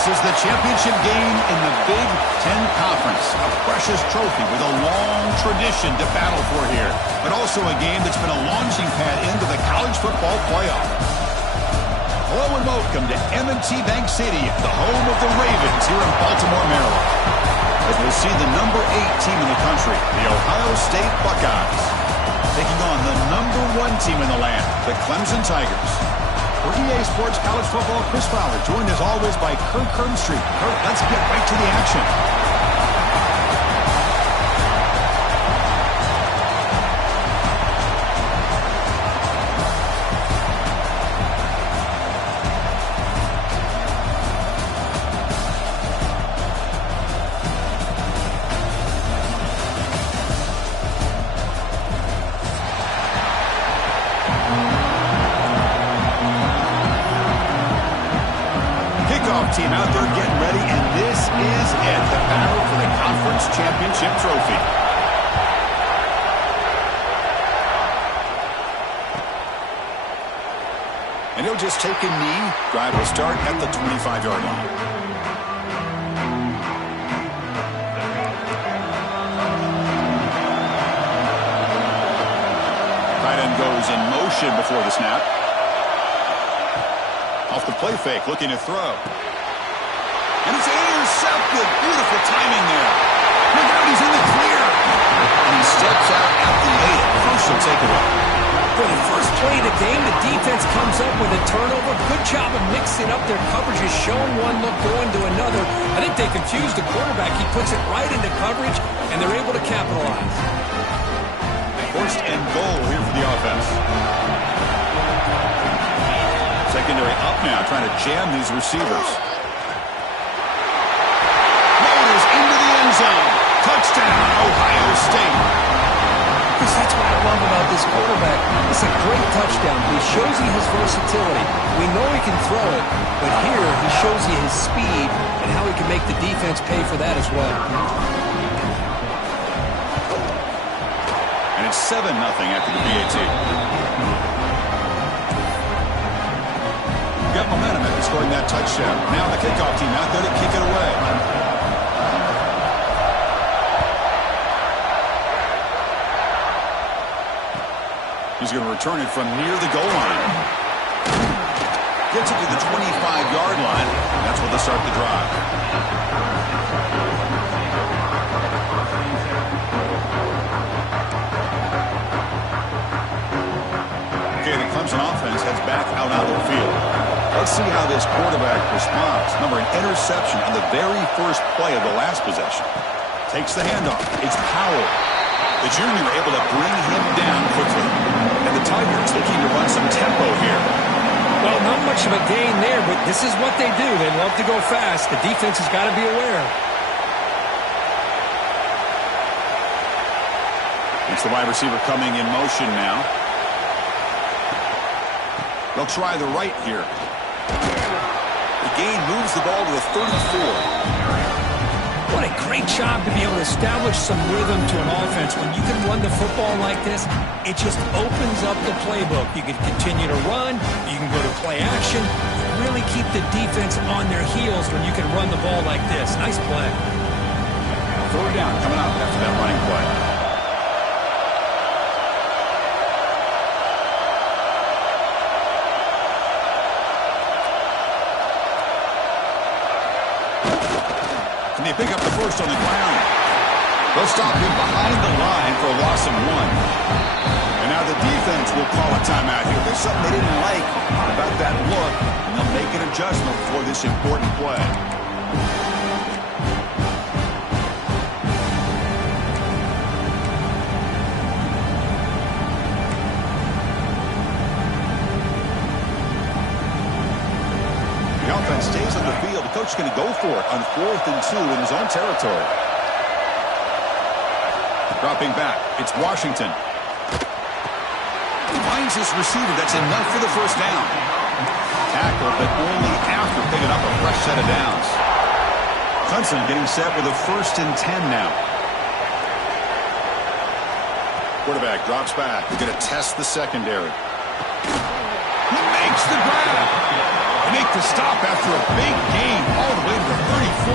This is the championship game in the Big Ten Conference. A precious trophy with a long tradition to battle for here. But also a game that's been a launching pad into the college football playoff. Hello and welcome to M&T Bank Stadium, the home of the Ravens here in Baltimore, Maryland. As we'll see the number 8 team in the country, the Ohio State Buckeyes, taking on the number 1 team in the land, the Clemson Tigers. For EA Sports College Football, Chris Fowler, joined as always by Kirk Kernstreet. Kirk, let's get right to the action. Team out there getting ready, and this is it, the battle for the conference championship trophy. And he'll just take a knee. Drive will start at the 25-yard line. Tight end goes in motion before the snap. Off the play fake, looking to throw. And it's intercepted. Beautiful timing there. Look out, he's in the clear. And he steps out at the 8. Crucial takeaway. For the first play of the game, the defense comes up with a turnover. Good job of mixing up their coverages, showing one look, going to another. I think they confused the quarterback. He puts it right into coverage, and they're able to capitalize. First and goal here for the offense. Secondary up now, trying to jam these receivers. Motors into the end zone. Touchdown, Ohio State. Because that's what I love about this quarterback. It's a great touchdown. He shows you his versatility. We know he can throw it, but here he shows you his speed and how he can make the defense pay for that as well. And it's 7-0 after the PAT. Got momentum after scoring that touchdown. Now the kickoff team out there to kick it away. He's going to return it from near the goal line. Gets it to the 25-yard line. That's where they start the drive. Okay, the Clemson offense heads back out onto the field. Let's see how this quarterback responds. Remember, an interception on the very first play of the last possession. Takes the handoff. It's Powell. The junior able to bring him down quickly. And the Tigers looking to run some tempo here. Well, not much of a gain there, but this is what they do. They love to go fast. The defense has got to be aware. It's the wide receiver coming in motion now. They'll try the right here. The gain moves the ball to the 34. What a great job to be able to establish some rhythm to an offense. When you can run the football like this, it just opens up the playbook. You can continue to run. You can go to play action. You really keep the defense on their heels when you can run the ball like this. Nice play. Third down coming up after that running play. And they pick up the first on the ground. They'll stop him behind the line for a loss of 1. And now the defense will call a timeout here. There's something they didn't like about that look, and they'll make an adjustment for this important play. The offense stays on the field. The coach is going to go for it on 4th and 2 in his own territory. Dropping back, it's Washington. Finds his receiver. That's enough for the first down. Tackle, but only after picking up a fresh set of downs. Clemson getting set with a 1st and 10 now. Quarterback drops back. They're going to test the secondary. He makes the grab. And he make the stop after a big gain all the way to the 34.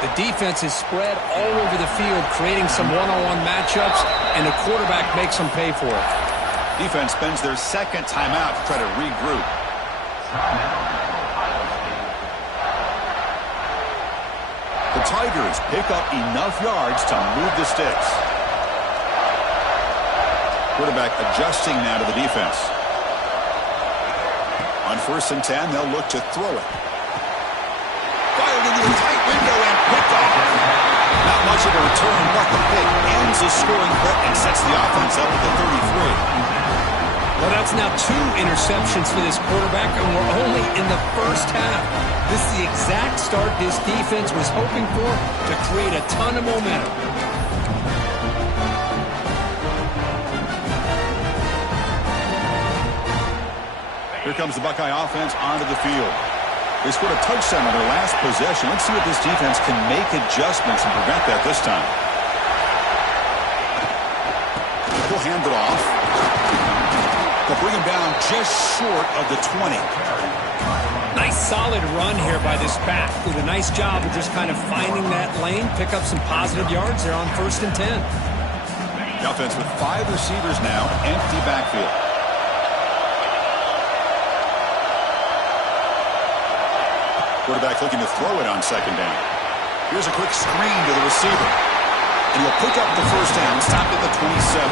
The defense is spread all over the field, creating some one-on-one matchups, and the quarterback makes them pay for it. Defense spends their second timeout to try to regroup. The Tigers pick up enough yards to move the sticks. Quarterback adjusting now to the defense. On 1st and 10, they'll look to throw it. Fired into the tight window and picked off. Not much of a return, but the pick ends the scoring threat and sets the offense up at the 33. Well, that's now 2 interceptions for this quarterback, and we're only in the first half. This is the exact start this defense was hoping for to create a ton of momentum. Here comes the Buckeye offense onto the field. They scored a touchdown on their last possession. Let's see if this defense can make adjustments and prevent that this time. He'll hand it off. They'll bring him down just short of the 20. Nice solid run here by this back. Did a nice job of just kind of finding that lane, pick up some positive yards there on 1st and 10. The offense with 5 receivers now, empty backfield. Quarterback looking to throw it on 2nd down. Here's a quick screen to the receiver. And he'll pick up the 1st down, stop at the 27.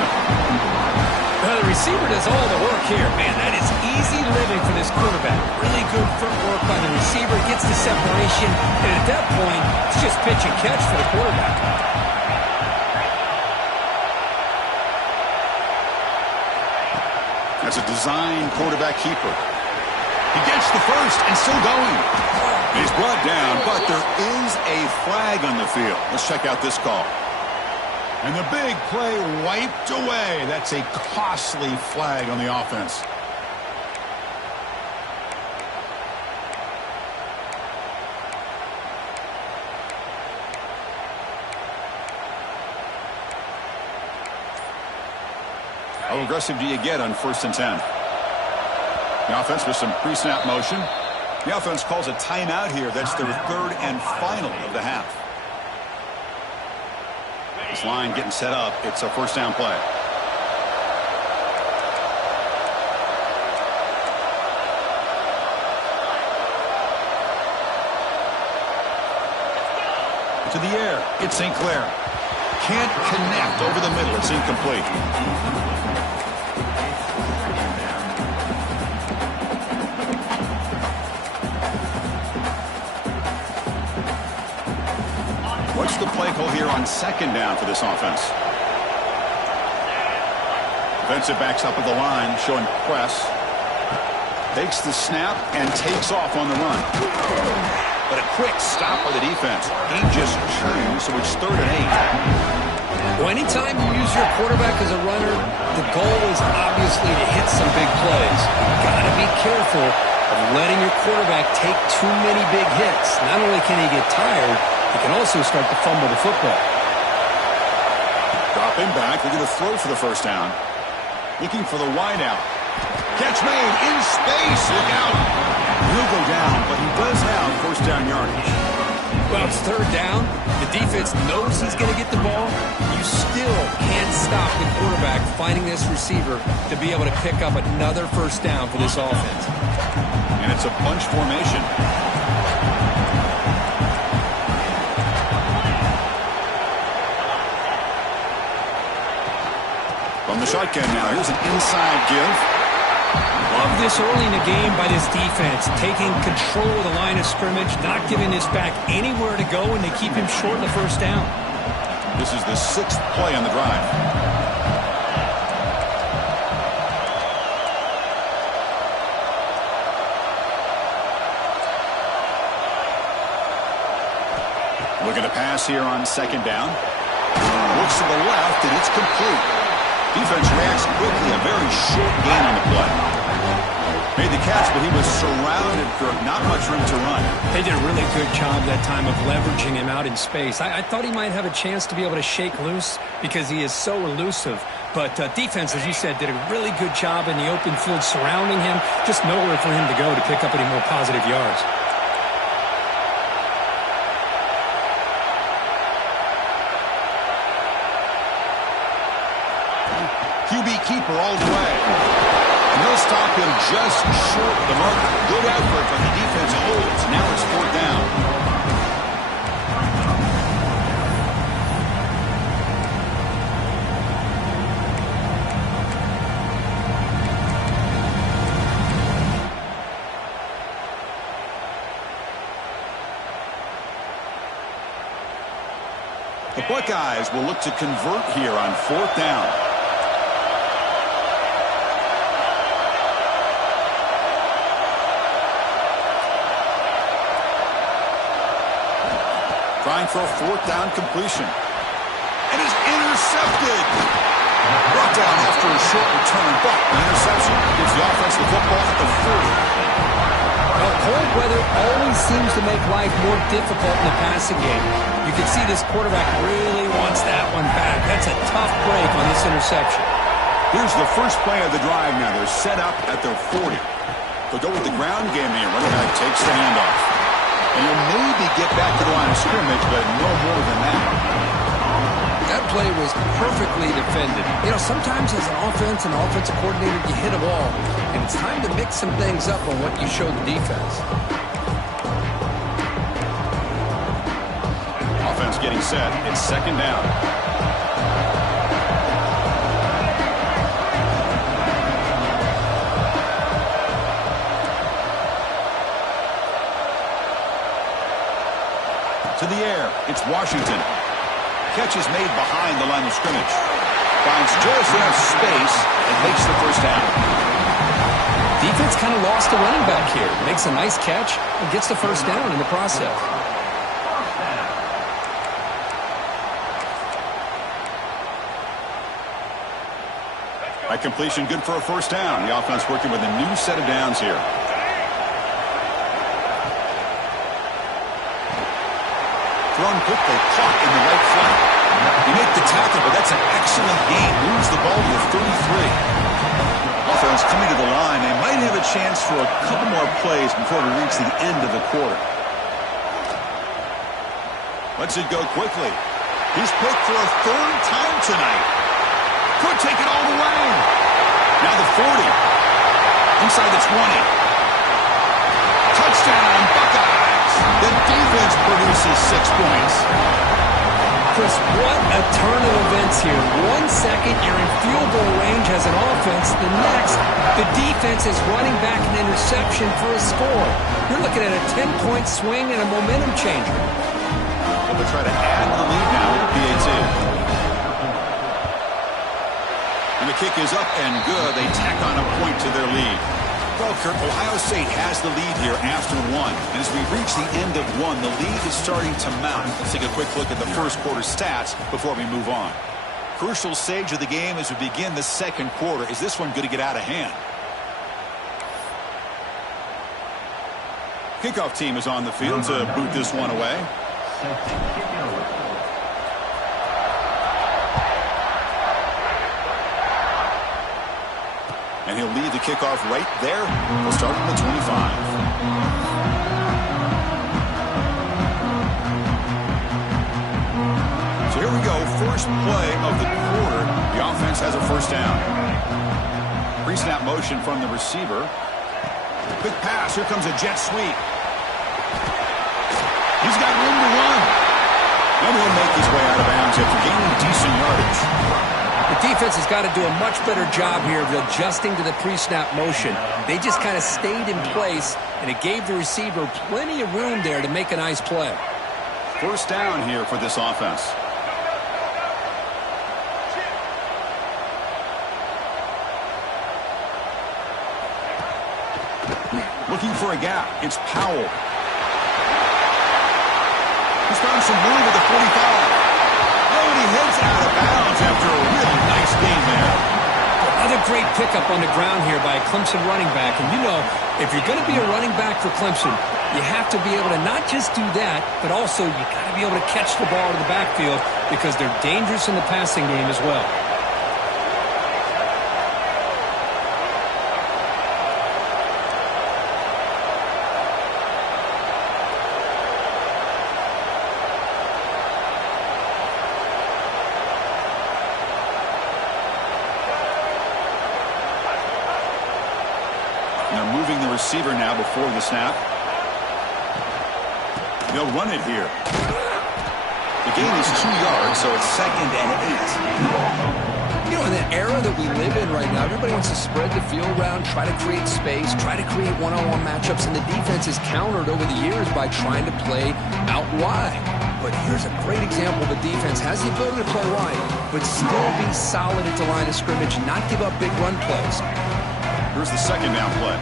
Well, the receiver does all the work here. Man, that is easy living for this quarterback. Really good footwork by the receiver, gets the separation, and at that point, it's just pitch and catch for the quarterback. That's a design quarterback keeper. He gets the 1st and still going. He's brought down, but there is a flag on the field. Let's check out this call. And the big play wiped away. That's a costly flag on the offense. How aggressive do you get on 1st and 10? The offense with some pre-snap motion. The offense calls a timeout here. That's their 3rd and final of the half. This line getting set up. It's a 1st down play. To the air. It's St. Clair. Can't connect over the middle. It's incomplete. What's the play call here on 2nd down for this offense? Defensive backs up at the line, showing press. Takes the snap and takes off on the run. But a quick stop by the defense. He just chewed, so it's 3rd and 8. Well, anytime you use your quarterback as a runner, the goal is obviously to hit some big plays. You've got to be careful of letting your quarterback take too many big hits. Not only can he get tired, he can also start to fumble the football. Dropping back. They're going to throw for the 1st down. Looking for the wide out. Catch made in space. Look out. He'll go down, but he does have 1st down yardage. Well, it's 3rd down. The defense knows he's going to get the ball. You still can't stop the quarterback finding this receiver to be able to pick up another 1st down for this offense. And it's a bunch formation. From the shotgun now, here's an inside give. Love this early in the game by this defense, taking control of the line of scrimmage, not giving this back anywhere to go, and they keep him short in the 1st down. This is the 6th play on the drive. Looking to pass here on 2nd down. Looks to the left, and it's complete. Defense reacts quickly. A very short gain on the play. Made the catch, but he was surrounded for not much room to run. They did a really good job that time of leveraging him out in space. I thought he might have a chance to be able to shake loose because he is so elusive. But defense, as you said, did a really good job in the open field surrounding him. Just nowhere for him to go to pick up any more positive yards. QB keeper all the way. And they'll stop him just short of the marker. Good effort, but the defense holds. Now it's 4th down. The Buckeyes will look to convert here on 4th down. Trying for a 4th down completion. And is intercepted. Brought down after a short return, but the interception gives the offense the football at the 40. Well, cold weather always seems to make life more difficult in the passing game. You can see this quarterback really wants that one back. That's a tough break on this interception. Here's the first play of the drive now. They're set up at their 40. They'll go with the ground game here. Running back takes the handoff. And he'll maybe get back to the line of scrimmage, but no more than that. That play was perfectly defended. You know, sometimes as an offense and offensive coordinator, you hit a ball, and it's time to mix some things up on what you show the defense. Offense getting set. It's 2nd down. To the air. It's Washington. Catch is made behind the line of scrimmage. Finds just enough space and makes the 1st down. Defense kind of lost the running back here. Makes a nice catch and gets the 1st down in the process. That completion good for a 1st down. The offense working with a new set of downs here. Thrown quickly, caught in the right flat. You make the tackle, but that's an excellent gain. Moves the ball to the 33. Offense coming to the line. They might have a chance for a couple more plays before we reach the end of the quarter. Lets it go quickly. He's picked for a 3rd time tonight. Could take it all the way. Now the 40. Inside the 20. Touchdown, Buckeyes. The defense produces 6 points. Chris, what a turn of events here. 1 second, you're in field goal range as an offense. The next, the defense is running back an interception for a score. You're looking at a 10-point swing and a momentum changer. Well, they'll try to add to the lead now with the PAT. And the kick is up and good. They tack on a point to their lead. Well, Kirk, Ohio State has the lead here after 1. And as we reach the end of 1, the lead is starting to mount. Let's take a quick look at the first quarter stats before we move on. Crucial stage of the game as we begin the 2nd quarter. Is this one going to get out of hand? Kickoff team is on the field to boot this one away. And he'll lead the kickoff right there. We'll start from the 25. So here we go. First play of the quarter. The offense has a 1st down. Pre-snap motion from the receiver. Quick pass. Here comes a jet sweep. He's got room to run. And he'll make his way out of bounds after gaining decent yardage. The defense has got to do a much better job here of adjusting to the pre-snap motion. They just kind of stayed in place, and it gave the receiver plenty of room there to make a nice play. 1st down here for this offense. Looking for a gap. It's Powell. He's found some room at the 45. Oh, and he heads out of bounds after a really nice game there. Another great pickup on the ground here by a Clemson running back. And you know, if you're going to be a running back for Clemson, you have to be able to not just do that, but also you got to be able to catch the ball to the backfield because they're dangerous in the passing game as well. receiver now before the snap. They'll run it here. The gain is 2 yards, so it's 2nd and 8. You know, in the era that we live in right now, everybody wants to spread the field around, try to create space, try to create one-on-one matchups, and the defense is countered over the years by trying to play out wide. But here's a great example of a defense has the ability to play wide, but still be solid at the line of scrimmage, not give up big run plays. Here's the 2nd down play.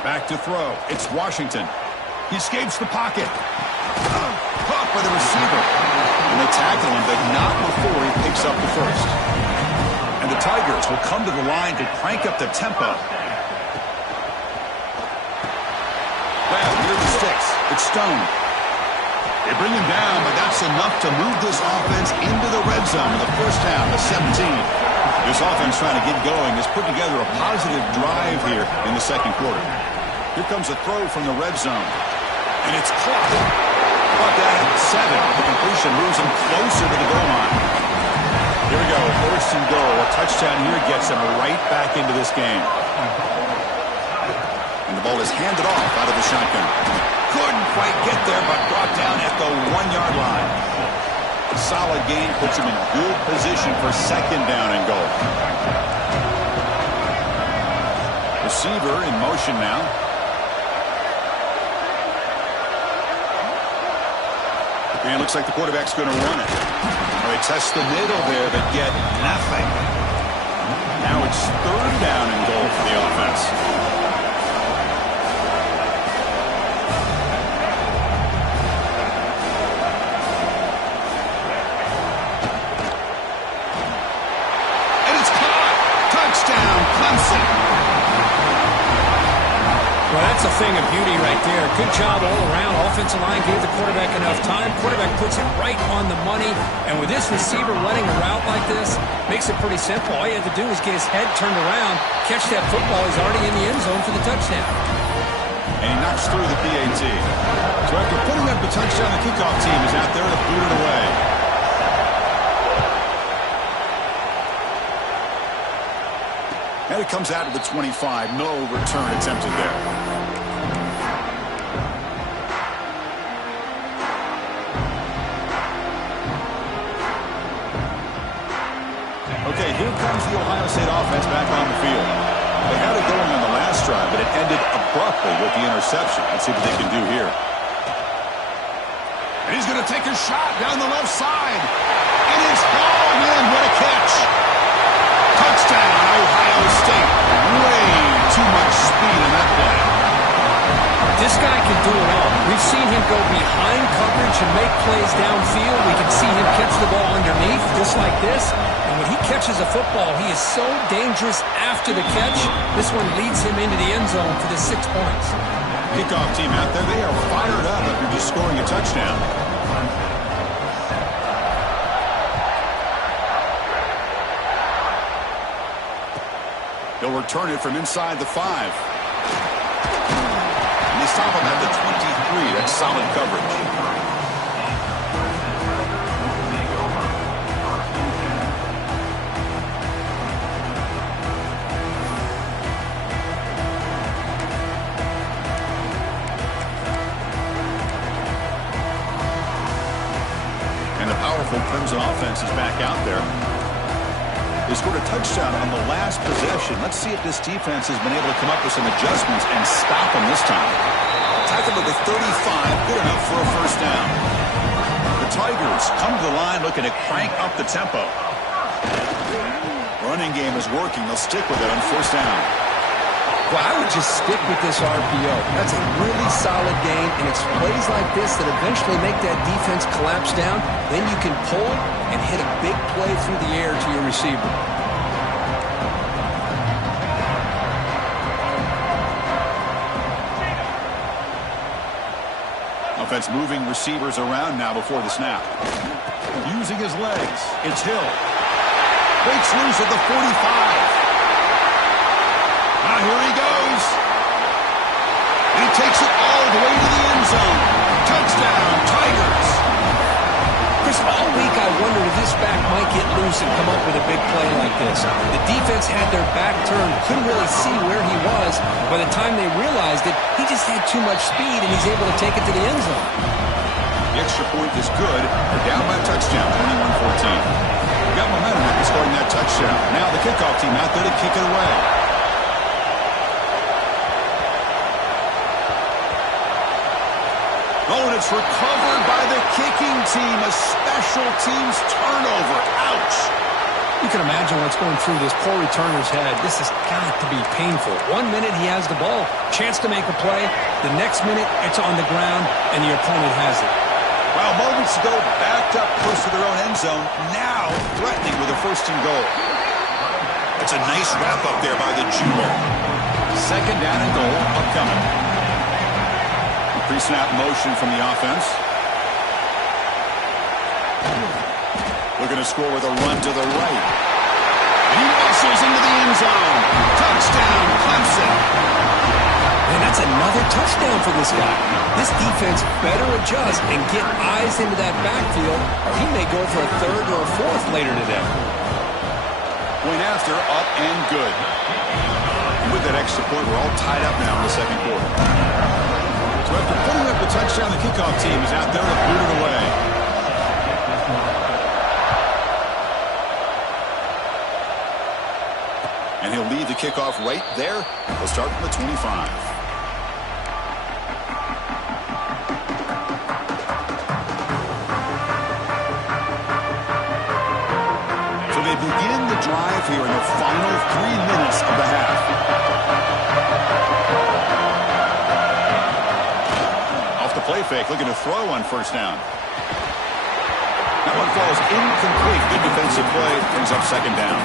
Back to throw. It's Washington. He escapes the pocket. Caught by the receiver. And they tackle him, but not before he picks up the first. And the Tigers will come to the line to crank up the tempo. Well, near the sticks. It's Stone. They bring him down, but that's enough to move this offense into the red zone with a first down to 17. This offense trying to get going has put together a positive drive here in the 2nd quarter. Here comes a throw from the red zone. And it's caught. Caught that at 7. The completion moves him closer to the goal line. Here we go. 1st and goal. A touchdown here gets him right back into this game. And the ball is handed off out of the shotgun. Couldn't quite get there, but brought down at the 1-yard line. A solid gain puts him in good position for 2nd down and goal. Receiver in motion now. And it looks like the quarterback's going to run it. They test the middle there, but get nothing. Now it's 3rd down and goal for the offense. And it's caught. Touchdown, Clemson. Well, that's a thing of beauty right there. Good job all around. Offensive line gave the quarterback enough time. Quarterback puts it right on the money. And with this receiver running a route like this, makes it pretty simple. All you have to do is get his head turned around, catch that football. He's already in the end zone for the touchdown. And he knocks through the PAT. So after putting up the touchdown, the kickoff team is out there to boot it away. And it comes out to the 25. No return attempted there. Okay, here comes the Ohio State offense back on the field. They had it going on the last drive, but it ended abruptly with the interception. Let's see what they can do here. And he's going to take a shot down the left side. It is hauled in. What a catch. Touchdown, Ohio State. Way too much speed in that play. This guy can do it all. We've seen him go behind coverage and make plays downfield. We can see him catch the ball underneath, just like this. And when he catches a football, he is so dangerous after the catch. This one leads him into the end zone for the 6 points. Kickoff team out there, they are fired up after just scoring a touchdown. They'll return it from inside the 5. And they stop him at the 23. That's solid coverage. And the powerful Crimson offense is back out there. They scored a touchdown on the last possession. Let's see if this defense has been able to come up with some adjustments and stop them this time. Tackled at the 35, good enough for a first down. The Tigers come to the line looking to crank up the tempo. Running game is working. They'll stick with it on first down. Well, I would just stick with this RPO. That's a really solid game, and it's plays like this that eventually make that defense collapse down. Then you can pull and hit a big play through the air to your receiver. Offense moving receivers around now before the snap. Using his legs, it's Hill. Breaks loose at the 45. Now here he goes. And he takes it all the way to the end zone. Touchdown, Tigers. Chris, all week I wondered if this back might get loose and come up with a big play like this. The defense had their back turned, couldn't really see where he was. By the time they realized it, he just had too much speed, and he's able to take it to the end zone. The extra point is good. They're down by a touchdown, 21-14. Got momentum after scoring that touchdown. Now the kickoff team out there to kick it away. Oh, and it's recovered by the kicking team. A special teams turnover. Ouch. You can imagine what's going through this poor returner's head. This has got to be painful. 1 minute he has the ball, chance to make a play. The next minute it's on the ground and the opponent has it. While moments ago backed up close to their own end zone, now threatening with a first and goal. It's a nice wrap up there by the Jewel. Second down and goal upcoming. Pre-snap motion from the offense. Looking to score with a run to the right. He muscles into the end zone. Touchdown, Clemson. And that's another touchdown for this guy. This defense better adjust and get eyes into that backfield, or he may go for a third or a fourth later today. Point after, up and good. And with that extra point, we're all tied up now in the second quarter. So after putting up the touchdown, the kickoff team is out there to boot it away. And he'll lead the kickoff right there. We'll start from the 25. So they begin the drive here in the final 3 minutes of the half. Off the play fake, looking to throw on first down. That one falls incomplete. Good defensive play, brings up second down.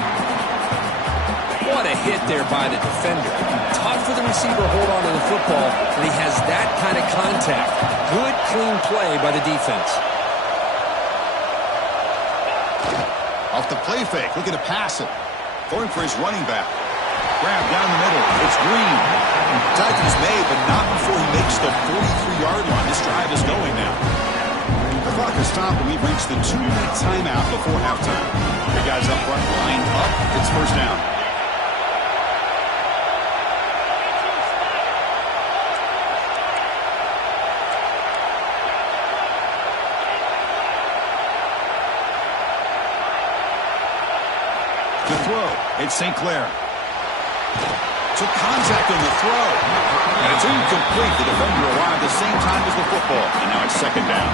What a hit there by the defender. Tough for the receiver to hold on to the football, and he has that kind of contact. Good, clean play by the defense. Off the play fake, looking to pass it. Going for his running back. Grab down the middle. It's Green. Tackle is made, but not before he makes the 43-yard line. This drive is going now. The clock is stopped, and we've reached the 2-minute timeout before halftime. The guys up front line up. It's first down. To throw, it's St. Clair. Took contact on the throw. And it's incomplete. The defender arrived at the same time as the football. And now it's second down.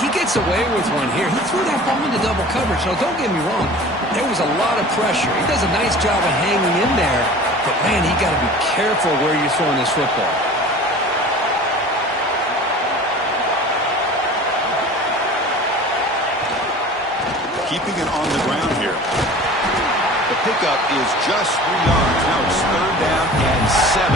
He gets away with one here. He threw that ball into double coverage. Now, don't get me wrong. There was a lot of pressure. He does a nice job of hanging in there. But, man, he got to be careful where you're throwing this football. Keeping it on the ground here. The pickup is just 3 yards. Now it's third down and 7.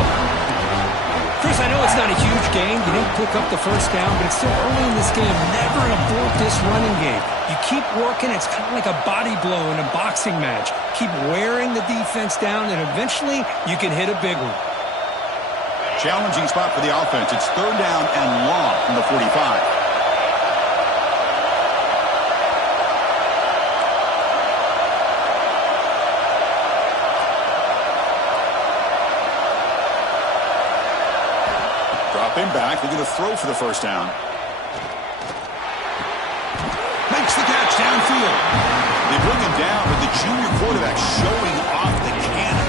Chris, I know it's not a huge game. You didn't pick up the first down, but it's still early in this game. Never abort this running game. You keep working. It's kind of like a body blow in a boxing match. Keep wearing the defense down, and eventually you can hit a big one. Challenging spot for the offense. It's third down and long from the 45. Dropping back, they're going to throw for the first down. Makes the catch downfield. They bring him down with the junior quarterback showing off the cannon.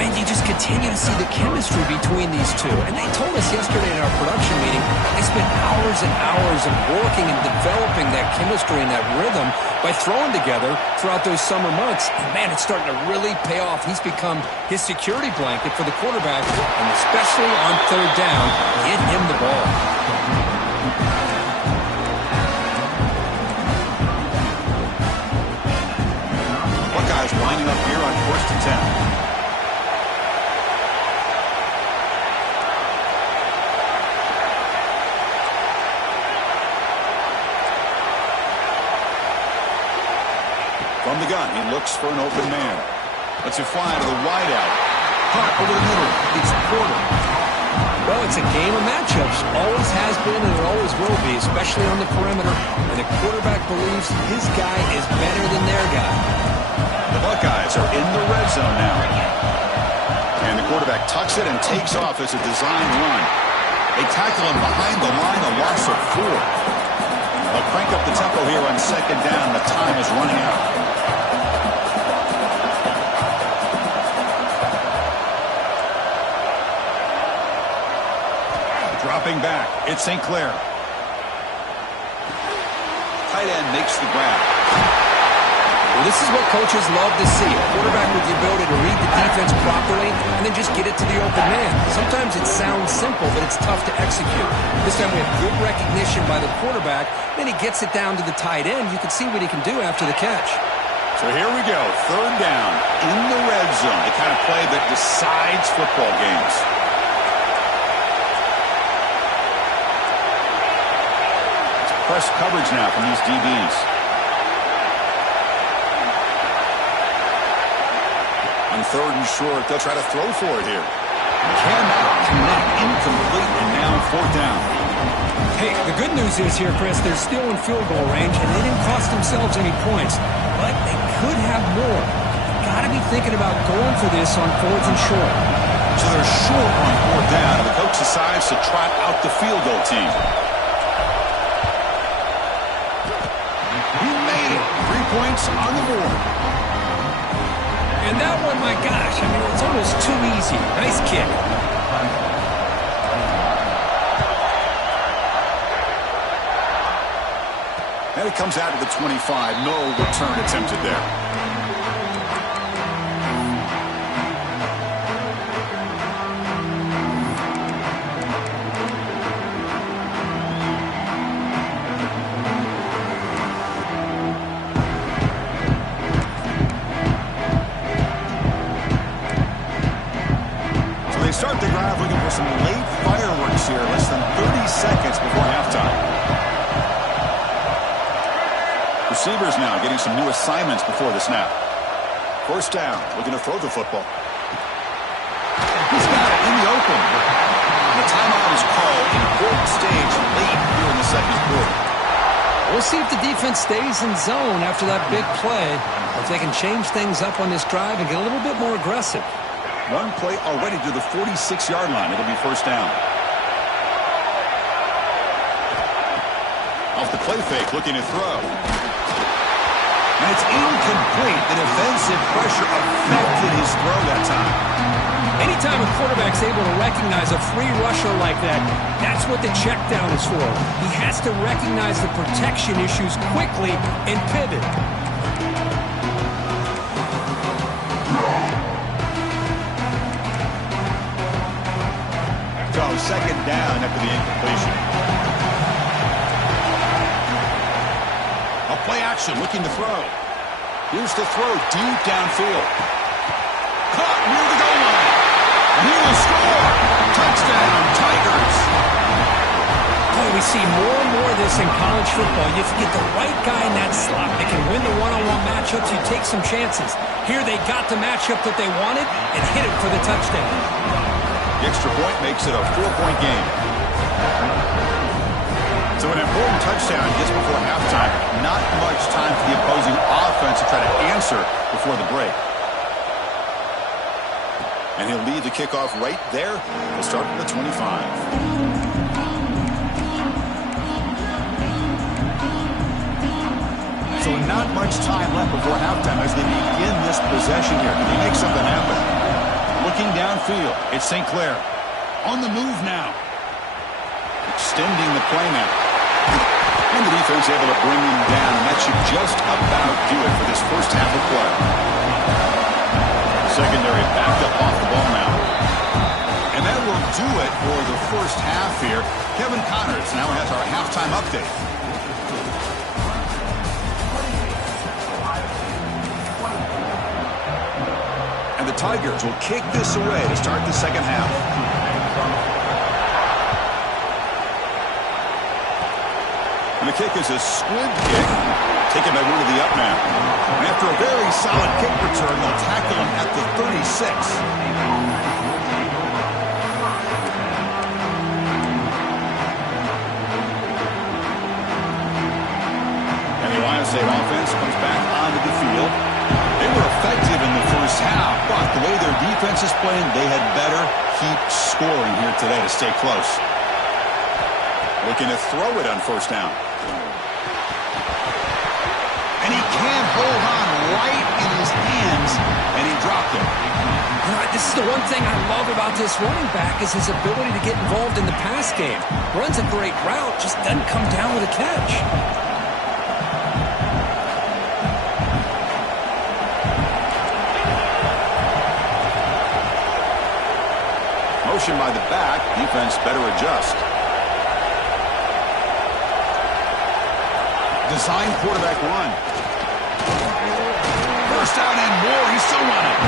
And you just continue to see the chemistry between these two. And they told us yesterday in our production meeting, they spent hours and hours of working and developing that chemistry and that rhythm by throwing together throughout those summer months. And, man, it's starting to really pay off. He's become his security blanket for the quarterback, and especially on third down, get him the ball. Buckeyes lining up here on first and 10. From the gun, he looks for an open man. Lets it fly to the wideout. Caught over the middle. It's Porter. Well, it's a game of matchups. Always has been and it always will be, especially on the perimeter. And the quarterback believes his guy is better than their guy. The Buckeyes are in the red zone now. And the quarterback tucks it and takes off as a design run. They tackle him behind the line, a loss of 4. They'll crank up the tempo here on second down. The time is running out. Dropping back, it's St. Clair. Tight end makes the grab. Well, this is what coaches love to see. A quarterback with the ability to read the defense properly and then just get it to the open man. Sometimes it sounds simple, but it's tough to execute. This time we have good recognition by the quarterback. Then he gets it down to the tight end. You can see what he can do after the catch. So here we go, third down in the red zone. The kind of play that decides football games. Press coverage now from these DBs. On third and short, they'll try to throw for it here. Cannot connect, incomplete, and now fourth down. Hey, the good news is here, Chris, they're still in field goal range, and they didn't cost themselves any points. But they could have more. Got to be thinking about going for this on fourth and short. So they're short on fourth down, and the coach decides to trot out the field goal team. He made it. 3 points on the board. And that one, my gosh, I mean, it's almost too easy. Nice kick. And it comes out to the 25. No return attempted there. Start the drive looking for some late fireworks here, less than 30 seconds before halftime. Receivers now getting some new assignments before the snap. First down, looking to throw the football. He's got it in the open. The timeout is called. Important stage late here in the second quarter. We'll see if the defense stays in zone after that big play, or if they can change things up on this drive and get a little bit more aggressive. One play already to the 46-yard line. It'll be first down. Off the play fake, looking to throw. And it's incomplete. The defensive pressure affected his throw that time. Anytime a quarterback's able to recognize a free rusher like that, that's what the check down is for. He has to recognize the protection issues quickly and pivot. So second down after the incompletion. A play action looking to throw. Here's the throw deep downfield. Caught near the goal line. And he will score. Touchdown, Tigers. Boy, we see more and more of this in college football. You get the right guy in that slot that can win the one-on-one matchups. You take some chances. Here they got the matchup that they wanted and hit it for the touchdown. The extra point makes it a 4-point game. So an important touchdown just before halftime. Not much time for the opposing offense to try to answer before the break. And he'll lead the kickoff right there. We'll start at the 25. So not much time left before halftime as they begin this possession here. Can they make something happen? Looking downfield, it's St. Clair. On the move now. Extending the play now. And the defense able to bring him down, and that should just about do it for this first half of play. Secondary backed up off the ball now. And that will do it for the first half here. Kevin Connors now has our halftime update. And the Tigers will kick this away to start the second half. And the kick is a squib kick, taken by word of the up man. And after a very solid kick return, they'll tackle him at the 36. Ohio State offense comes back onto the field. They were effective in the first half, but the way their defense is playing, they had better keep scoring here today to stay close. Looking to throw it on first down. And he can't hold on right in his hands, and he dropped it. This is the one thing I love about this running back is his ability to get involved in the pass game. Runs a great route, just doesn't come down with a catch. Motion by the back. Defense better adjust. Design quarterback run. First down and more. He's still running.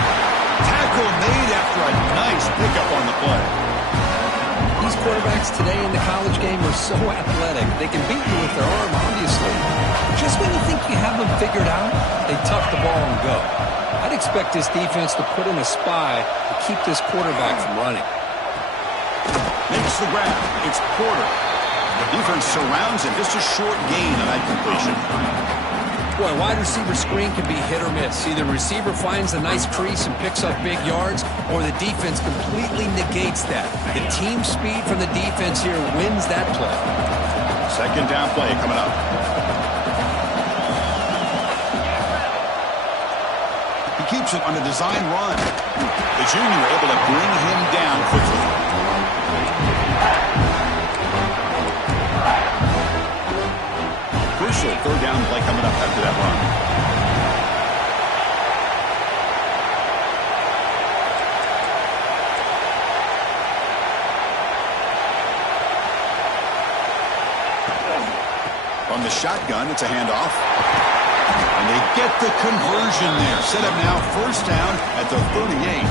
Tackle made after a nice pickup on the play. These quarterbacks today in the college game are so athletic. They can beat you with their arm, obviously. Just when you think you have them figured out, they tuck the ball and go. I'd expect this defense to put in a spy to keep this quarterback from running. Makes the grab. It's Porter. The defense surrounds him. Just a short gain on that completion. Boy, a wide receiver screen can be hit or miss. Either the receiver finds a nice crease and picks up big yards, or the defense completely negates that. The team speed from the defense here wins that play. Second down play coming up. He keeps it on the design run. The junior able to bring him down quickly. Crucial third down play coming up after that run. From the shotgun, it's a handoff. And they get the conversion there. Set up now first down at the 38.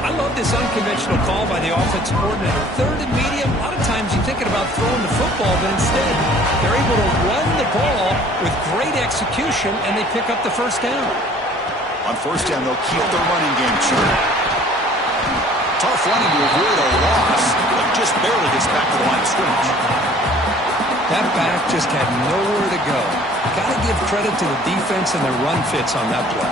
I love this unconventional call by the offensive coordinator. Third and medium, a lot of times you're thinking about throwing the football, but instead they're able to run the ball with great execution, and they pick up the first down. On first down, they'll keep the running game short. Tough running to avoid a loss, but just barely gets back to the line of scrimmage. That back just had nowhere to go. Got to give credit to the defense and their run fits on that play.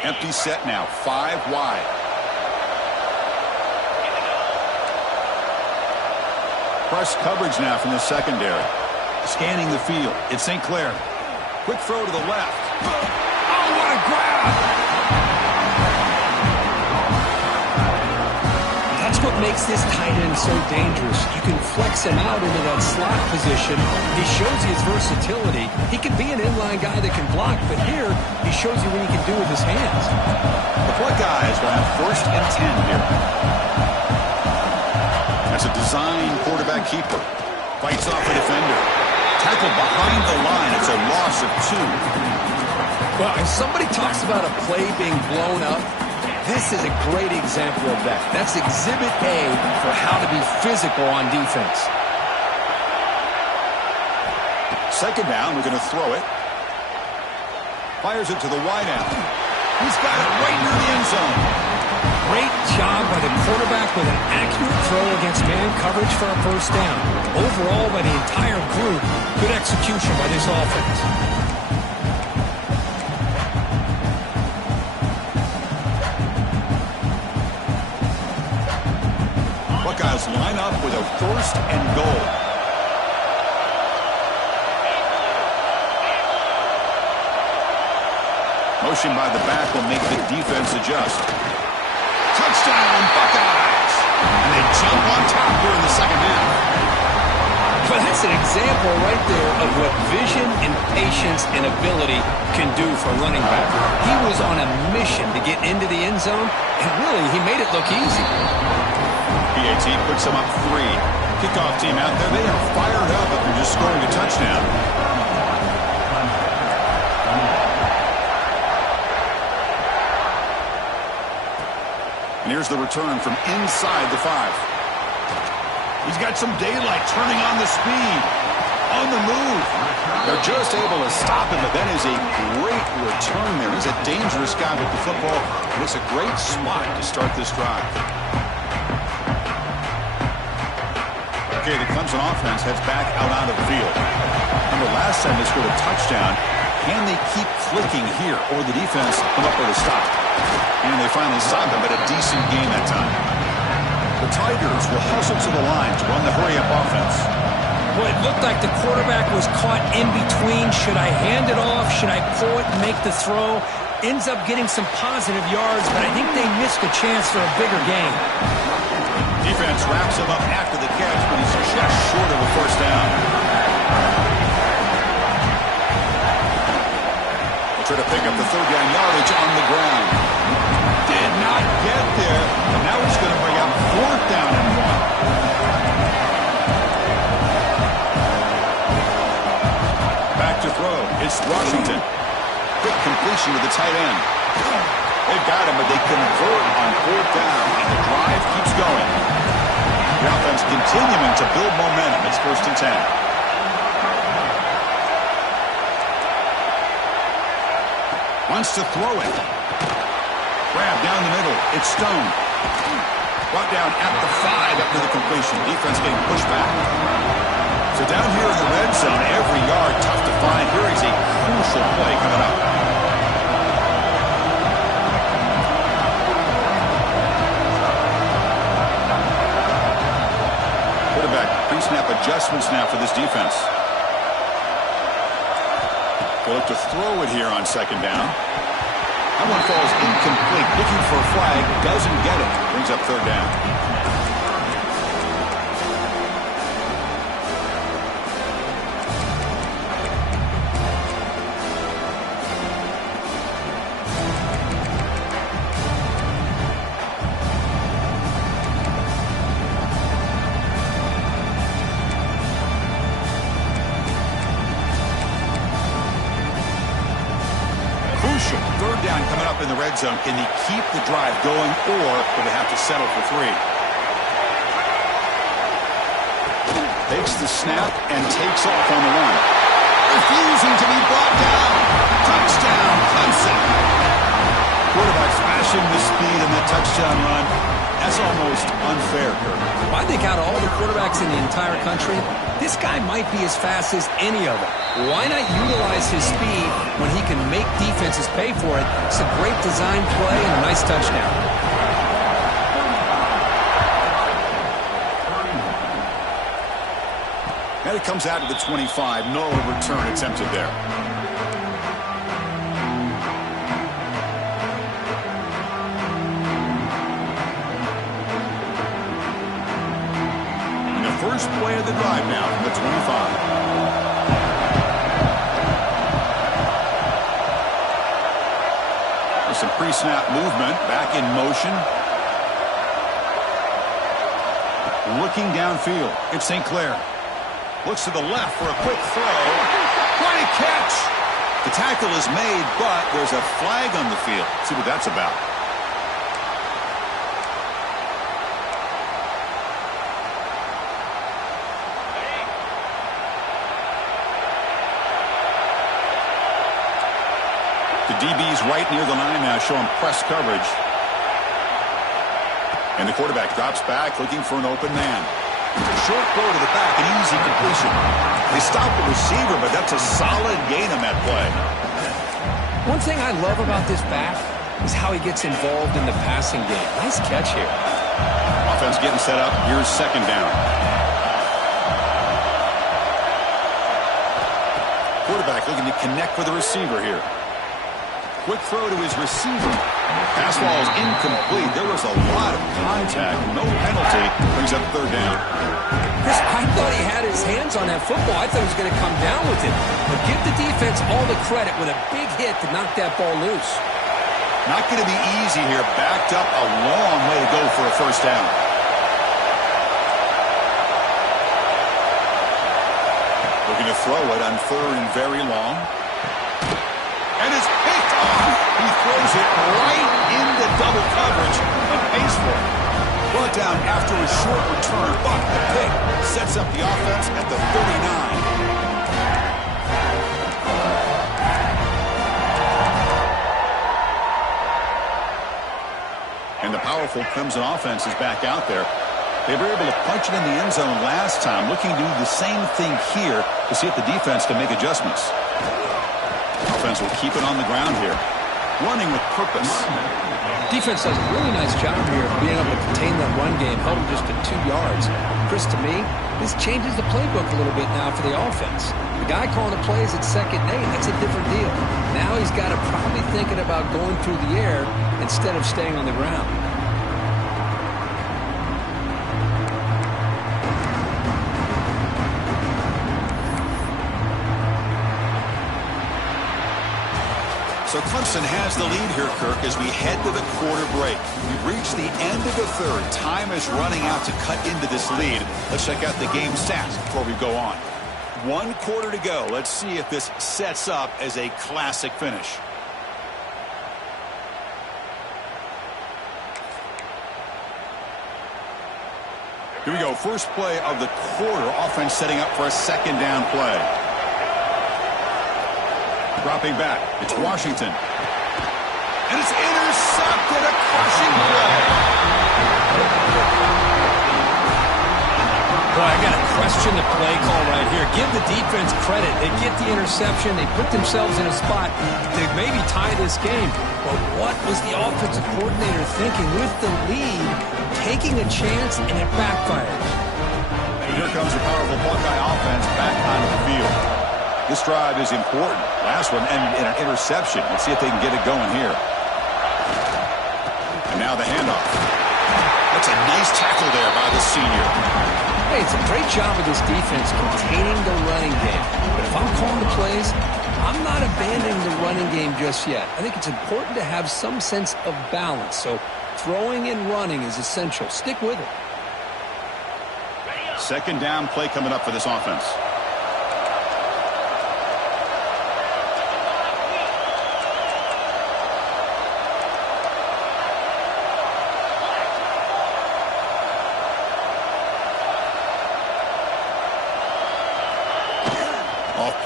Empty set now, 5 wide. Press coverage now from the secondary. Scanning the field. It's St. Clair. Quick throw to the left. Oh, what a grab! That's what makes this tight end so dangerous. You can flex him out into that slot position. He shows you his versatility. He can be an inline guy that can block, but here he shows you what he can do with his hands. The Buckeyes will have first and 10 here. That's a design quarterback keeper. Fights off a defender. Tackled behind the line. It's a loss of 2. Well, if somebody talks about a play being blown up, this is a great example of that. That's exhibit A for how to be physical on defense. Second down, we're going to throw it. Fires it to the wide out. He's got it right near the end zone. Great job by the quarterback with an accurate throw against man coverage for a first down. Overall, by the entire group, good execution by this offense. Buckeyes line up with a first and goal. Motion by the back will make the defense adjust. Touchdown, Buckeyes! And they jump on top here in the second half. Well, that's an example right there of what vision and patience and ability can do for a running back. He was on a mission to get into the end zone, and really, he made it look easy. PAT puts them up 3. Kickoff team out there. They are fired up after just scoring a touchdown. And here's the return from inside the 5. He's got some daylight, turning on the speed. On the move. They're just able to stop him, but that is a great return there. He's a dangerous guy with the football, and it's a great spot to start this drive. Okay, the Clemson offense heads back out onto the field. Remember, last time they scored a touchdown. Can they keep clicking here, or the defense come up with a stop? And they finally stopped him, but a decent game that time. The Tigers will hustle to the line to run the hurry-up offense. Well, it looked like the quarterback was caught in between. Should I hand it off? Should I pull it and make the throw? Ends up getting some positive yards, but I think they missed a chance for a bigger gain. Defense wraps him up after the catch, but he's just short of a first down. They'll try to pick up the third down yardage on the ground. Did not get there, and now he's going to bring up fourth down and 1. Back to throw. It's Washington. Quick completion to the tight end. They've got him, but they convert on fourth down, and the drive keeps going. The offense continuing to build momentum. It's 1st and 10. Wants to throw it. Grab down the middle. It's Stone. Brought down at the 5 after the completion. Defense getting pushed back. So down here in the red zone, every yard tough to find. Here is a crucial play coming up. Quarterback pre-snap adjustments now for this defense. They look to throw it here on 2nd down. That one falls incomplete. Looking for a flag. Doesn't get it. Brings up 3rd down. Third down coming up in the red zone. Can he keep the drive going, or will they have to settle for 3? Takes the snap and takes off on the run. Refusing to be brought down. Touchdown, Clemson. Quarterback smashing the speed in that touchdown run. That's almost unfair, Kirk. I think out of all the quarterbacks in the entire country, this guy might be as fast as any of them. Why not utilize his speed when he can make defenses pay for it? It's a great design play and a nice touchdown. And it comes out to the 25. No return attempted there. And the first play of the drive now from the 25. Some pre-snap movement, back in motion. Looking downfield. It's St. Clair. Looks to the left for a quick throw. What a catch! The tackle is made, but there's a flag on the field. Let's see what that's about. The DB's right near the line now, showing press coverage. And the quarterback drops back, looking for an open man. Short throw to the back, an easy completion. They stop the receiver, but that's a solid gain on that play. One thing I love about this back is how he gets involved in the passing game. Nice catch here. Offense getting set up. Here's 2nd down. Quarterback looking to connect with the receiver here. Quick throw to his receiver. Pass ball is incomplete. There was a lot of contact. No penalty. Brings up 3rd down. Chris, I thought he had his hands on that football. I thought he was going to come down with it. But give the defense all the credit with a big hit to knock that ball loose. Not going to be easy here. Backed up a long way to go for a first down. Looking to throw it on 3rd and very long. And it's picked off. He throws it right into double coverage and pays for it. Brought down after a short return, but the pick sets up the offense at the 39. And the powerful Crimson offense is back out there. They were able to punch it in the end zone last time, looking to do the same thing here to see if the defense can make adjustments. Offense will keep it on the ground here, running with purpose. Defense does a really nice job here of being able to contain that run game, held just at 2 yards. Chris, to me, this changes the playbook a little bit now for the offense. The guy calling the plays at 2nd and 8, that's a different deal. Now he's got to probably thinking about going through the air instead of staying on the ground. So Clemson has the lead here, Kirk, as we head to the quarter break. We've reached the end of the third. Time is running out to cut into this lead. Let's check out the game stats before we go on. 1 quarter to go. Let's see if this sets up as a classic finish. Here we go. First play of the quarter. Offense setting up for a 2nd down play. Dropping back. It's Washington. And it's intercepted. A crushing play. Boy, I got to question the play call right here. Give the defense credit. They get the interception. They put themselves in a spot to maybe tie this game. But what was the offensive coordinator thinking with the lead, taking a chance, and it backfired? And here comes the powerful Buckeye offense back onto the field. This drive is important. Last one ended in an interception. Let's see if they can get it going here. And now the handoff. That's a nice tackle there by the senior. Hey, it's a great job of this defense containing the running game. But if I'm calling the plays, I'm not abandoning the running game just yet. I think it's important to have some sense of balance. So throwing and running is essential. Stick with it. 2nd down play coming up for this offense.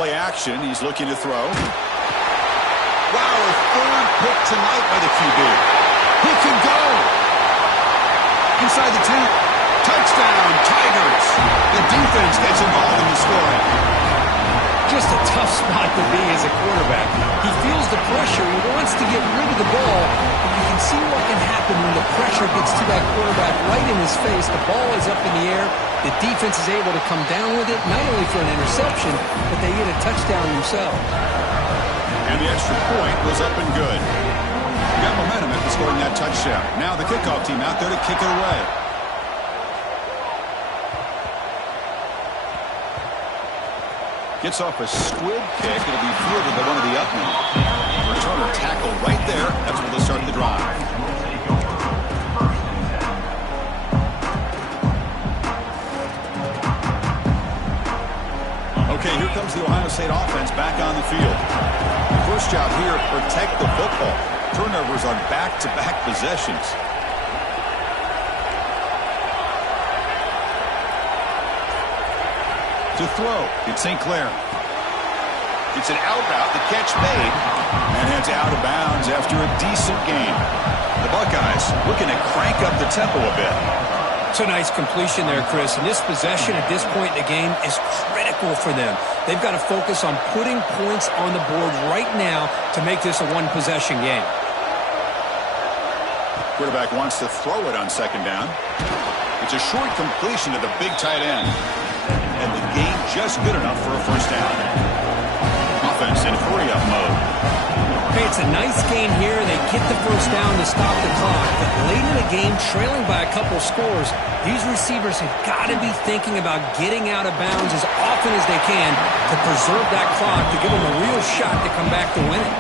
Play action. He's looking to throw. Wow, a 3rd pick tonight by the QB. He can go. Inside the 10. Touchdown, Tigers. The defense gets involved in the scoring. Just a tough spot to be as a quarterback. He feels the pressure. He wants to get rid of the ball. But you can see what can happen when the pressure gets to that quarterback right in his face. The ball is up in the air. The defense is able to come down with it, not only for an interception, but they get a touchdown themselves. And the extra point was up and good. Got momentum after scoring that touchdown. Now the kickoff team out there to kick it away. Gets off a squib kick. It'll be fielded by one of the up men. Returner tackle right there. That's where they'll start the drive. Okay, here comes the Ohio State offense back on the field. First job here, protect the football. Turnovers on back-to-back possessions. To throw, it's St. Clair. It's an out route, the catch made, and heads out of bounds after a decent game. The Buckeyes looking to crank up the tempo a bit. It's a nice completion there, Chris. And this possession at this point in the game is critical for them. They've got to focus on putting points on the board right now to make this a one-possession game. Quarterback wants to throw it on 2nd down. It's a short completion to the big tight end. And the gain just good enough for a 1st down. Offense in hurry-up mode. Hey, it's a nice game here. They get the 1st down to stop the clock. But late in the game, trailing by a couple scores, these receivers have got to be thinking about getting out of bounds as often as they can to preserve that clock, to give them a real shot to come back to win it.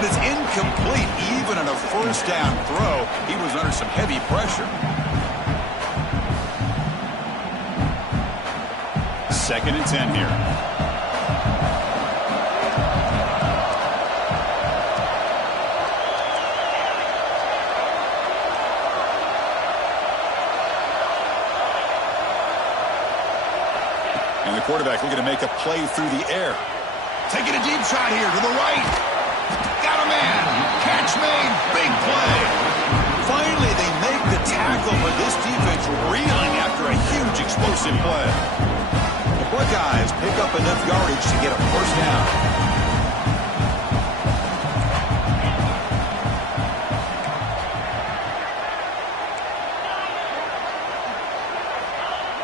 And it's incomplete. Even on a 1st down throw, he was under some heavy pressure. 2nd and 10 here. And the quarterback looking to make a play through the air. Taking a deep shot here to the right. Got a man. Catch made. Big play. Finally, they passing play. The Buckeyes pick up enough yardage to get a first down.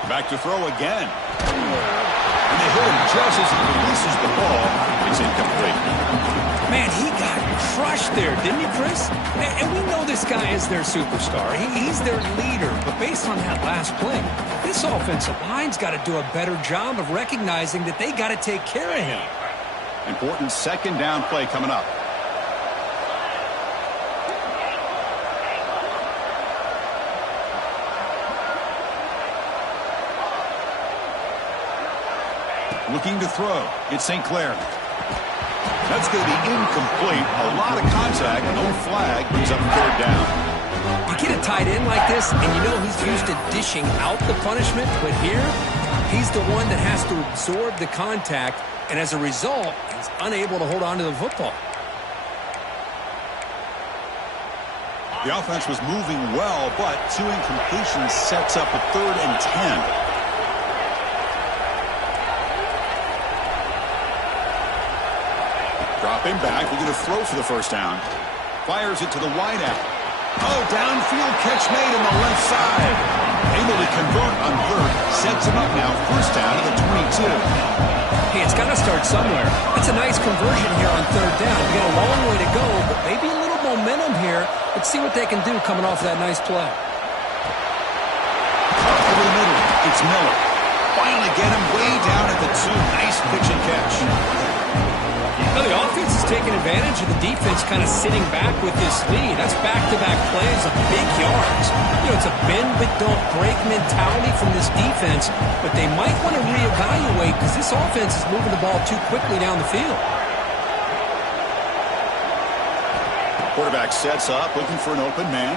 Back to throw again. And they hit him just as he releases the ball. It's incomplete. Man, he got crushed there, didn't he, Chris? And we know this guy is their superstar. He's their leader. But based on that last play, this offensive line's got to do a better job of recognizing that they got to take care of him. Important second down play coming up. Looking to throw. It's St. Clair. That's going to be incomplete. A lot of contact. No flag. Brings up third down. You get a tight end like this, and you know he's used to dishing out the punishment. But here, he's the one that has to absorb the contact. And as a result, he's unable to hold on to the football. The offense was moving well, but 2 incompletions sets up a 3rd and 10. Dropping back, we're going to throw for the first down. Fires it to the wide out. Oh, downfield catch made on the left side. Able to convert on 3rd. Sets him up now. First down to the 22. Hey, it's got to start somewhere. That's a nice conversion here on 3rd down. You got a long way to go, but maybe a little momentum here. Let's see what they can do coming off that nice play. Over the middle, it's Miller. Finally get him way down at the 2. Nice pitch and catch. Well, the offense is taking advantage of the defense kind of sitting back with this lead. That's back-to-back plays of big yards. You know, it's a bend-but-don't-break mentality from this defense, but they might want to reevaluate because this offense is moving the ball too quickly down the field. Quarterback sets up, looking for an open man.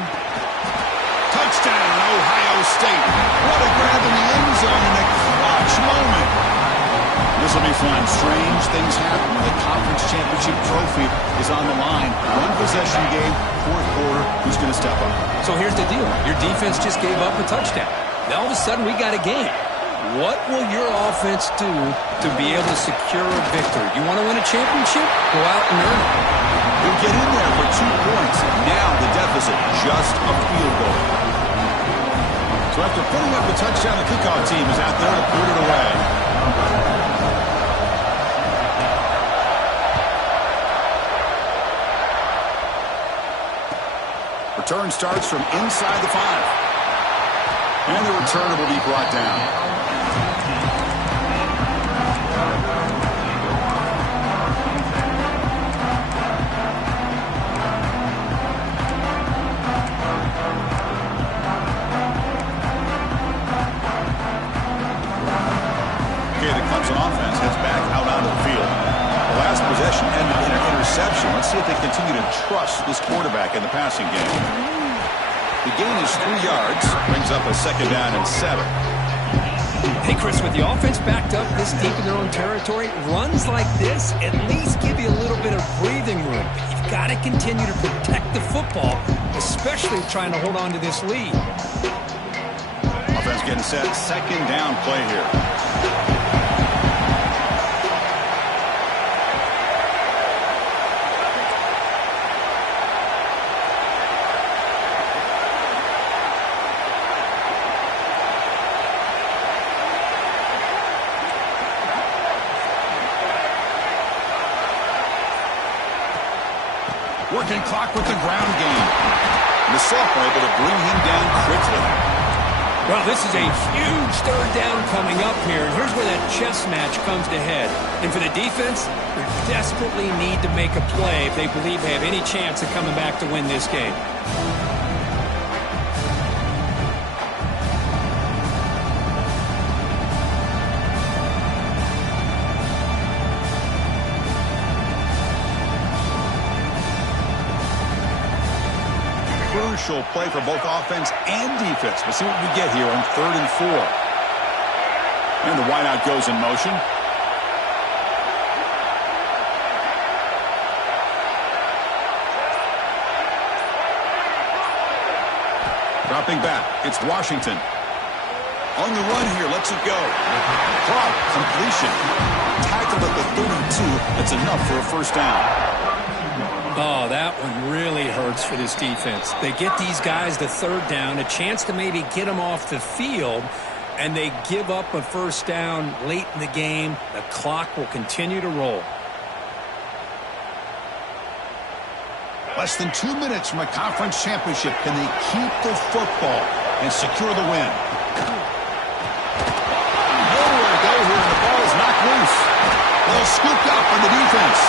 Touchdown, Ohio State. What a grab in the end zone in a clutch moment. This will be fun. Strange things happen when the conference championship trophy is on the line. 1 possession game, 4th quarter. Who's going to step up? So here's the deal. Your defense just gave up a touchdown. Now all of a sudden we got a game. What will your offense do to be able to secure a victory? You want to win a championship? Go out and earn it. He'll get in there for 2 points. Now the deficit, just a field goal. So after putting up the touchdown, the kickoff team is out there to put it away. Return starts from inside the 5. And the return will be brought down. Okay, the Clemson offense heads back out onto the field. The last possession ended in an interception. Let's see if they continue to trust this quarterback in the passing game. The gain is 3 yards, brings up a 2nd down and 7. Hey, Chris, with the offense backed up this deep in their own territory, runs like this at least give you a little bit of breathing room. But you've got to continue to protect the football, especially trying to hold on to this lead. Offense getting set. 2nd down play here. Working clock with the ground game. And the sophomore able to bring him down quickly. Well, this is a huge 3rd down coming up here. And here's where that chess match comes to head. And for the defense, they desperately need to make a play if they believe they have any chance of coming back to win this game. Crucial play for both offense and defense. We'll see what we get here on 3rd and 4. And the wideout goes in motion. Dropping back, it's Washington. On the run here, lets it go. Caught, completion. Tackled at the 32. That's enough for a first down. Oh, that one really hurts for this defense. They get these guys the third down, a chance to maybe get them off the field, and they give up a first down late in the game. The clock will continue to roll. Less than 2 minutes from a conference championship. Can they keep the football and secure the win? Nowhere to go here, and the ball is knocked loose. Well scooped up on the defense.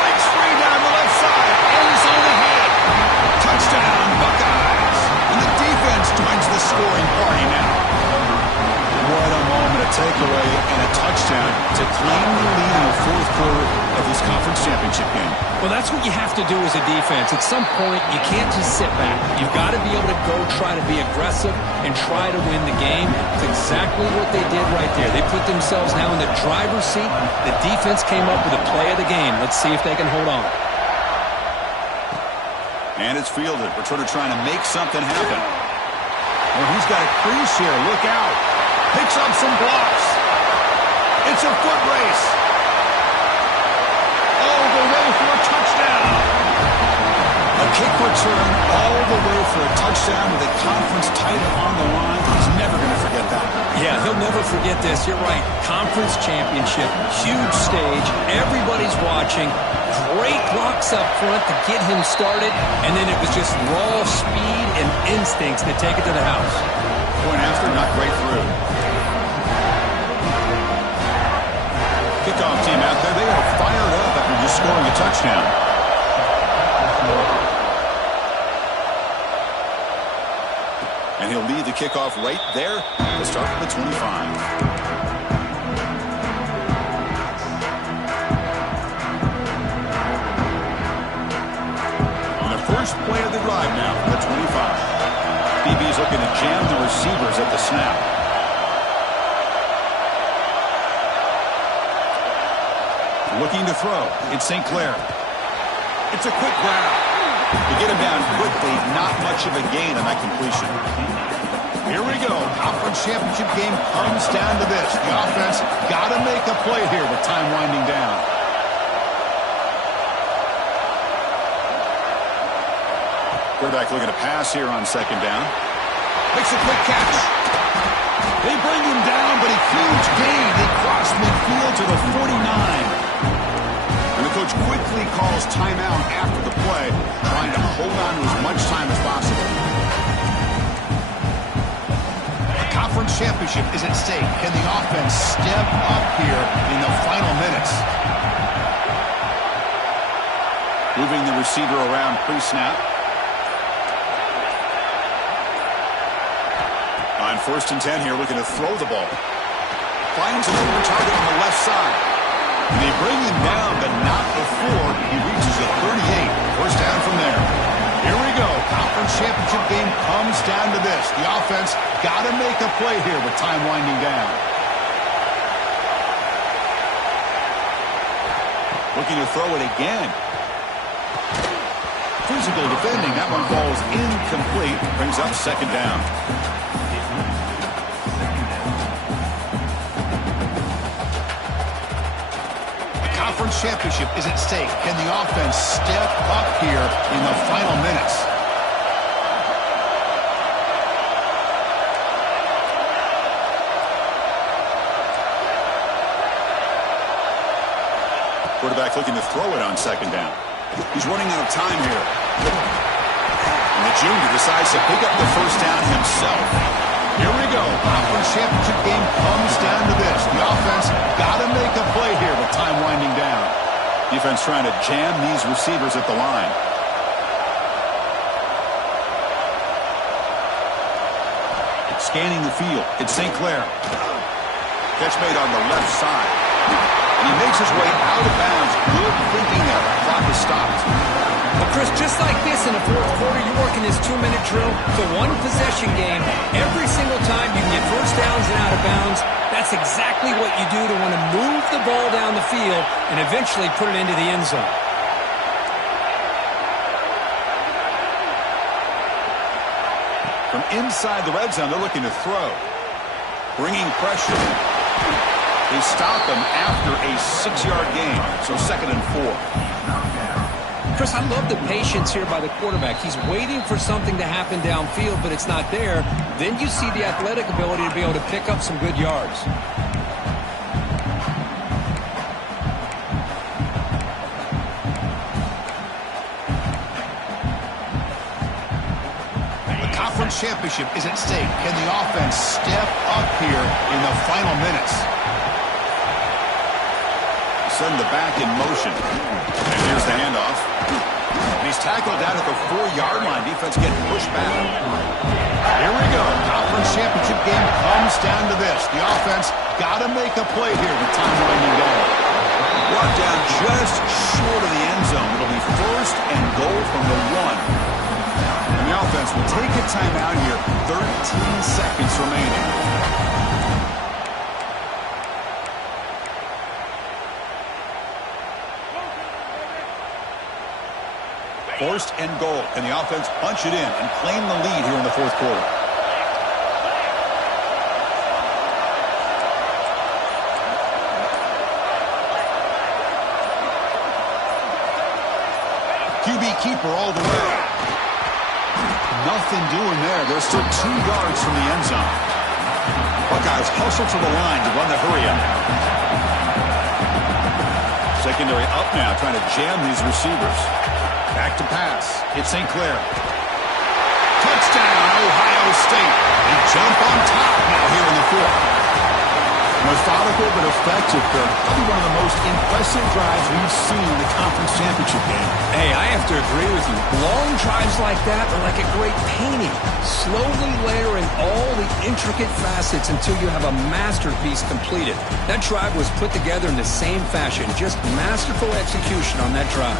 Breaks free down the left side. Ends on the head. Touchdown, Buckeyes. And the defense joins the scoring party now. What a moment, a takeaway, and a touchdown to claim the lead in the fourth quarter of this conference championship game. Well, that's what you have to do as a defense. At some point, you can't just sit back. You've got to be able to go try to be aggressive and try to win the game. It's exactly what they did right there. They put themselves now in the driver's seat. The defense came up with a play of the game. Let's see if they can hold on. And it's fielded. We're trying to make something happen. Well, he's got a crease here. Look out. Picks up some blocks. It's a foot race. All the way for a touchdown. A kick return all the way for a touchdown with a conference title on the line. He's never going to forget that. Yeah, he'll never forget this. You're right. Conference championship, huge stage. Everybody's watching. Great blocks up front to get him started. And then it was just raw speed and instincts to take it to the house. Point after, not great through. Kickoff team out there. They are fired up after just scoring a touchdown. And he'll lead the kickoff right there to start from the 25. And the first play of the drive now from the 25. DB's looking to jam the receivers at the snap. Looking to throw. It's St. Clair. It's a quick grab. To get him down quickly, not much of a gain on that completion. Here we go. Conference championship game comes down to this. The offense got to make a play here with time winding down. Quarterback looking to pass here on second down. Makes a quick catch. They bring him down, but a huge gain. They cross midfield to the 49. And the coach quickly calls timeout after the play, trying to hold on to as much time as possible. The conference championship is at stake. Can the offense step up here in the final minutes? Moving the receiver around pre-snap. On 1st and 10 here, looking to throw the ball. Finds an open target on the left side. And they bring him down, but not before he reaches the 38. First down from there. Here we go. Conference championship game comes down to this. The offense got to make a play here with time winding down. Looking to throw it again. Physical defending. That one falls incomplete. Brings up second down. Conference championship is at stake. Can the offense step up here in the final minutes? Quarterback looking to throw it on second down. He's running out of time here. And the junior decides to pick up the first down himself. Here we go. Conference championship game comes down to this. The offense got to make a play here with time winding down. Defense trying to jam these receivers at the line. Scanning the field. It's St. Clair. Catch made on the left side. And he makes his way out of bounds. Good thinking there. Clock is stopped. Well, Chris, just like this in the fourth quarter, you're working this 2-minute drill. It's a one-possession game. Every single time you can get first downs and out of bounds. That's exactly what you do to want to move the ball down the field and eventually put it into the end zone. From inside the red zone, they're looking to throw. bringing pressure. They stop him after a 6-yard gain, so 2nd and 4. Chris, I love the patience here by the quarterback. He's waiting for something to happen downfield, but it's not there. Then you see the athletic ability to be able to pick up some good yards. Championship is at stake. Can the offense step up here in the final minutes? Send the back in motion. And here's the handoff. And he's tackled down at the 4-yard line. Defense getting pushed back. Here we go. Conference championship game comes down to this. The offense got to make a play here with time winding down. Brought down just short of the end zone. It'll be 1st and goal from the 1. And the offense will take a timeout here. 13 seconds remaining. First and goal. And the offense punch it in and claim the lead here in the 4th quarter. QB keeper all the way. Nothing doing there. They're still 2 yards from the end zone. Buckeyes hustle to the line to run the hurry-up. Secondary up now, trying to jam these receivers. Back to pass. It's St. Clair. Touchdown, Ohio State. They jump on top now here in the 4th. Methodical but effective, Kirk. Probably one of the most impressive drives we've seen in the conference championship game. Hey, I have to agree with you. Long drives like that are like a great painting. Slowly layering all the intricate facets until you have a masterpiece completed. That drive was put together in the same fashion. Just masterful execution on that drive.